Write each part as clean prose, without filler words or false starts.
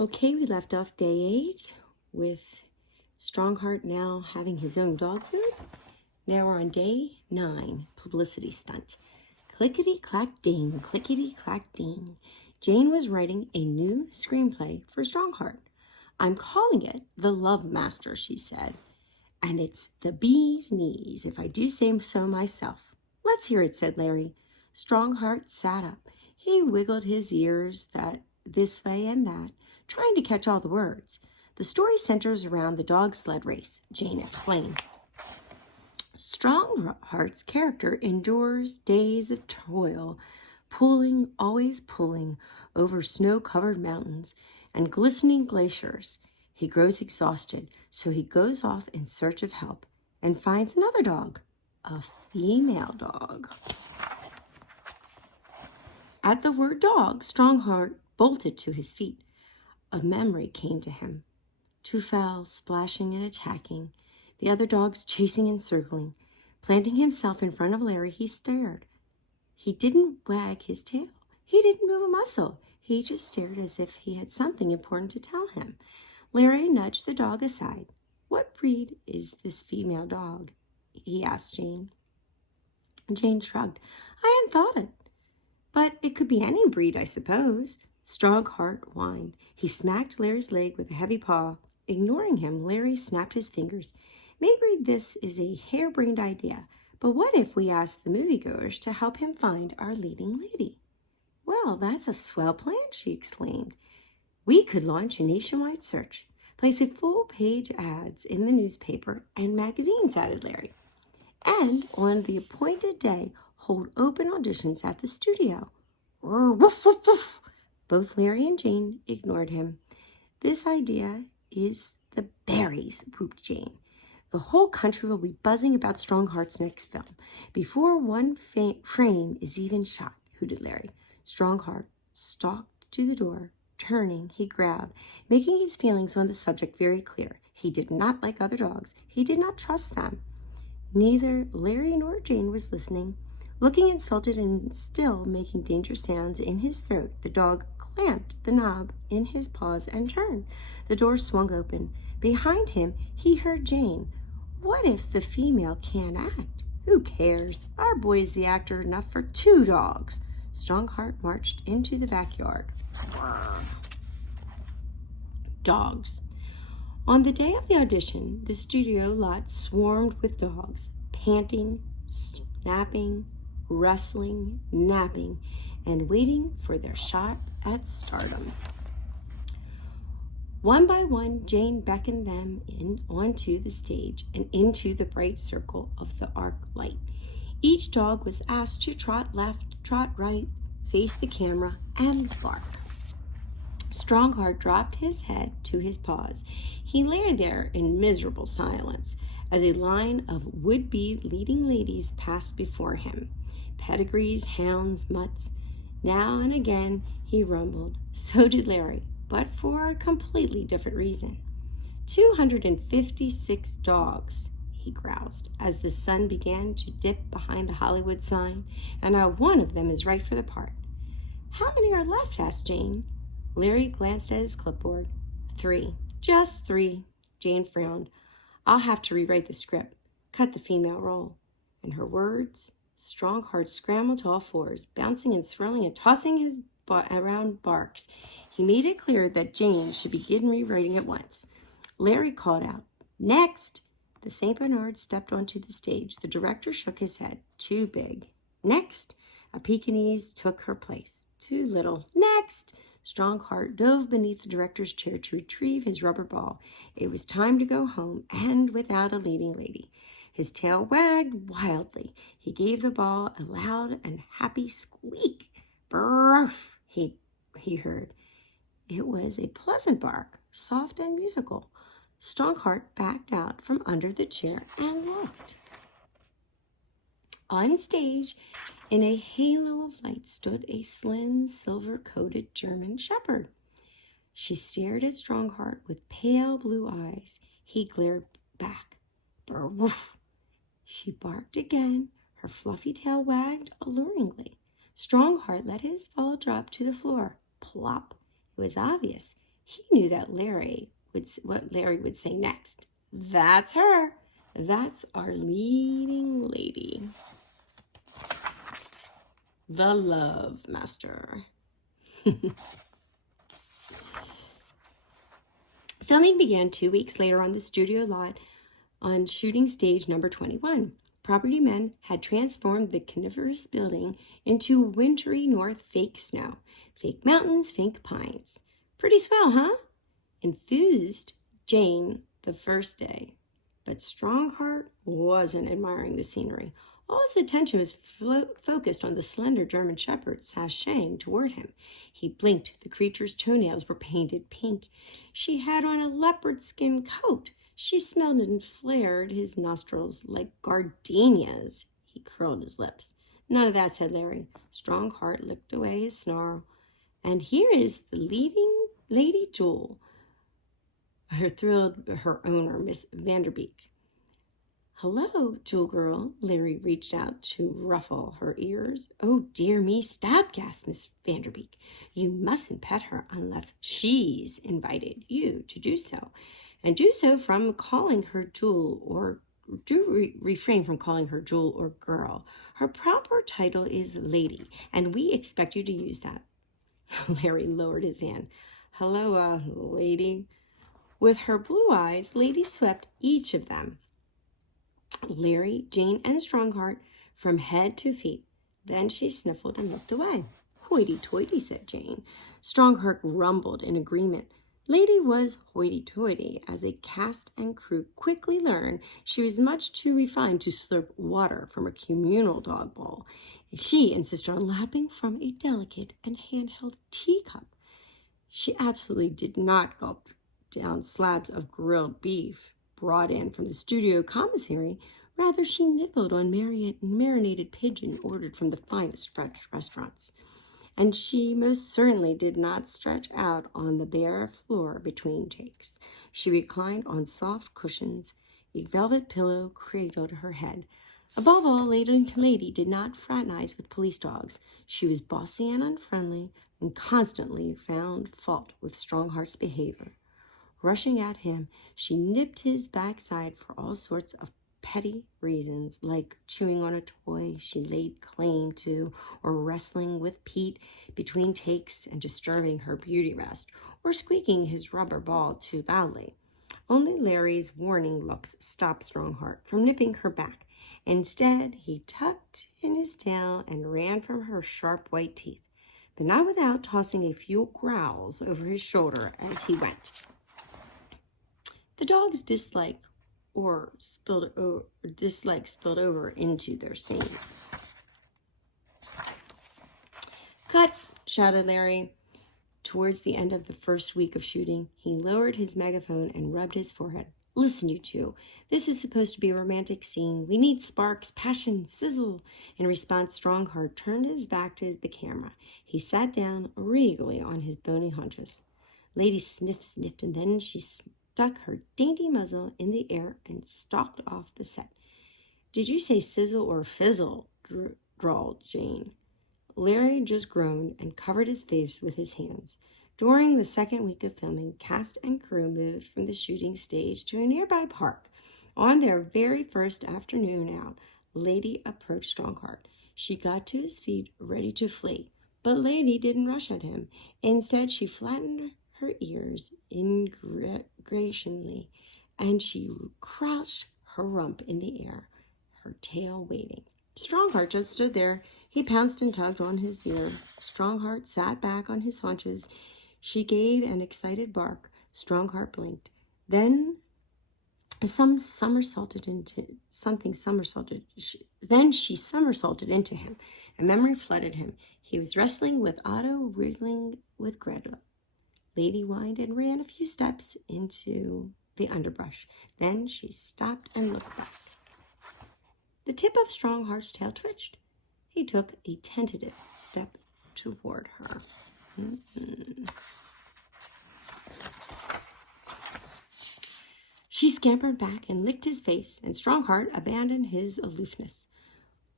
Okay, we left off day 8 with Strongheart now having his own dog food. Now we're on day 9, publicity stunt. Clickety-clack-ding, clickety-clack-ding. Jane was writing a new screenplay for Strongheart. I'm calling it The Love Master, she said. And it's the bee's knees, if I do say so myself. Let's hear it, said Larry. Strongheart sat up. He wiggled his ears this way and that, trying to catch all the words. The story centers around the dog sled race, Jane explained. Strongheart's character endures days of toil, always pulling, over snow-covered mountains and glistening glaciers. He grows exhausted, so he goes off in search of help and finds another dog, a female dog. At the word dog, Strongheart bolted to his feet. A memory came to him. Tufel splashing and attacking, the other dogs chasing and circling. Planting himself in front of Larry, he stared. He didn't wag his tail. He didn't move a muscle. He just stared as if he had something important to tell him. Larry nudged the dog aside. What breed is this female dog? He asked Jane. Jane shrugged. I hadn't thought it. But it could be any breed, I suppose. Strongheart whined. He smacked Larry's leg with a heavy paw. Ignoring him, Larry snapped his fingers. Maybe this is a harebrained idea, but what if we ask the moviegoers to help him find our leading lady? Well, that's a swell plan, she exclaimed. We could launch a nationwide search, place a full-page ads in the newspaper and magazines, added Larry. And on the appointed day, hold open auditions at the studio. Woof, woof, woof. Both Larry and Jane ignored him. This idea is the berries, whooped Jane. The whole country will be buzzing about Strongheart's next film before one frame is even shot, hooted Larry. Strongheart stalked to the door. Turning, he growled, making his feelings on the subject very clear. He did not like other dogs. He did not trust them. Neither Larry nor Jane was listening. Looking insulted and still making dangerous sounds in his throat, the dog clamped the knob in his paws and turned. The door swung open. Behind him, he heard Jane. What if the female can't act? Who cares? Our boy's the actor enough for 2 dogs. Strongheart marched into the backyard. Dogs. On the day of the audition, the studio lot swarmed with dogs, panting, snapping, wrestling, napping, and waiting for their shot at stardom. One by one, Jane beckoned them onto the stage and into the bright circle of the arc light. Each dog was asked to trot left, trot right, face the camera, and bark. Strongheart dropped his head to his paws. He lay there in miserable silence as a line of would-be leading ladies passed before him. Pedigrees, hounds, mutts. Now and again he rumbled. So did Larry, but for a completely different reason. 256 dogs, he groused, as the sun began to dip behind the Hollywood sign, and not one of them is right for the part. How many are left? Asked Jane. Larry glanced at his clipboard. 3. Just 3. Jane frowned. I'll have to rewrite the script. Cut the female role. And her words? Strongheart scrambled to all fours, bouncing and swirling and tossing his around barks. He made it clear that Jane should begin rewriting at once. Larry called out, Next! The St. Bernard stepped onto the stage. The director shook his head. Too big. Next! A Pekingese took her place. Too little. Next! Strongheart dove beneath the director's chair to retrieve his rubber ball. It was time to go home, and without a leading lady. His tail wagged wildly. He gave the ball a loud and happy squeak. Brrrf, he heard. It was a pleasant bark, soft and musical. Strongheart backed out from under the chair and looked. On stage, in a halo of light, stood a slim, silver-coated German shepherd. She stared at Strongheart with pale blue eyes. He glared back. Brr, woof. She barked again. Her fluffy tail wagged alluringly. Strongheart let his ball drop to the floor. Plop. It was obvious. He knew that what Larry would say next. That's her. That's our leading lady. The Love Master. Filming began 2 weeks later on the studio lot on shooting stage number 21. Property men had transformed the coniferous building into wintry north fake snow, fake mountains, fake pines. Pretty swell, huh? Enthused Jane the first day. But Strongheart wasn't admiring the scenery. All his attention was focused on the slender German shepherd sashaying toward him. He blinked. The creature's toenails were painted pink. She had on a leopard skin coat. She smelled and flared his nostrils like gardenias. He curled his lips. None of that, said Larry. Strongheart licked away his snarl. And here is the leading Lady Doyle, thrilled her owner, Miss Vanderbeek. Hello, Jewel girl. Larry reached out to ruffle her ears. Oh, dear me, stop, gasped Miss Vanderbeek. You mustn't pet her unless she's invited you to do so. And do so from calling her Jewel, or refrain from calling her Jewel or girl. Her proper title is Lady, and we expect you to use that. Larry lowered his hand. Hello, lady. With her blue eyes, Lady swept each of them, Larry, Jane, and Strongheart, from head to feet. Then she sniffled and looked away. Hoity-toity, said Jane. Strongheart rumbled in agreement. Lady was hoity-toity, as a cast and crew quickly learned. She was much too refined to slurp water from a communal dog bowl. She insisted on lapping from a delicate and handheld teacup. She absolutely did not gulp down slabs of grilled beef brought in from the studio commissary. Rather, she nibbled on marinated pigeon ordered from the finest French restaurants. And she most certainly did not stretch out on the bare floor between takes. She reclined on soft cushions. A velvet pillow cradled her head. Above all, Lady did not fraternize with police dogs. She was bossy and unfriendly, and constantly found fault with Strongheart's behavior. Rushing at him, she nipped his backside for all sorts of petty reasons, like chewing on a toy she laid claim to, or wrestling with Pete between takes and disturbing her beauty rest, or squeaking his rubber ball too loudly. Only Larry's warning looks stopped Strongheart from nipping her back. Instead, he tucked in his tail and ran from her sharp white teeth, but not without tossing a few growls over his shoulder as he went. The dog's dislike spilled over into their scenes. Cut, shouted Larry. Towards the end of the first week of shooting, he lowered his megaphone and rubbed his forehead. Listen, you two. This is supposed to be a romantic scene. We need sparks, passion, sizzle. In response, Strongheart turned his back to the camera. He sat down regally on his bony haunches. Lady sniffed, and then she stuck her dainty muzzle in the air and stalked off the set. Did you say sizzle or fizzle? Drawled Jane. Larry just groaned and covered his face with his hands. During the second week of filming, cast and crew moved from the shooting stage to a nearby park. On their very first afternoon out, Lady approached Strongheart. She got to his feet, ready to flee. But Lady didn't rush at him. Instead, she flattened her ears ingratiatingly, and she crouched her rump in the air, her tail waving. Strongheart just stood there. He pounced and tugged on his ear. Strongheart sat back on his haunches. She gave an excited bark. Strongheart blinked. Then she somersaulted into him. A memory flooded him. He was wrestling with Otto, wriggling with Gretel. Lady whined and ran a few steps into the underbrush. Then she stopped and looked back. The tip of Strongheart's tail twitched. He took a tentative step toward her. She scampered back and licked his face, and Strongheart abandoned his aloofness.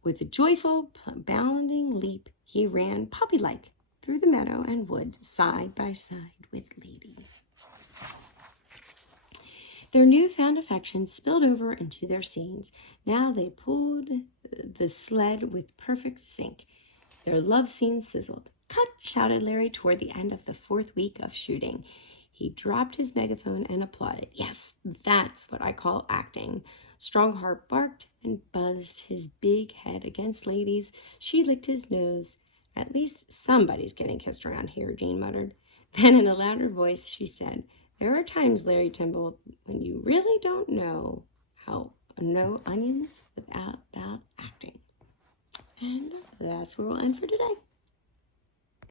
With a joyful, bounding leap, he ran puppy-like through the meadow and wood, side by side with Lady. Their newfound affection spilled over into their scenes. Now they pulled the sled with perfect sync. Their love scene sizzled. Cut, shouted Larry toward the end of the 4th week of shooting. He dropped his megaphone and applauded. Yes, that's what I call acting. Strongheart barked and buzzed his big head against Lady's. She licked his nose. At least somebody's getting kissed around here, Jean muttered. Then in a louder voice she said, there are times, Larry Timble, when you really don't know how no onions without acting. And that's where we'll end for today.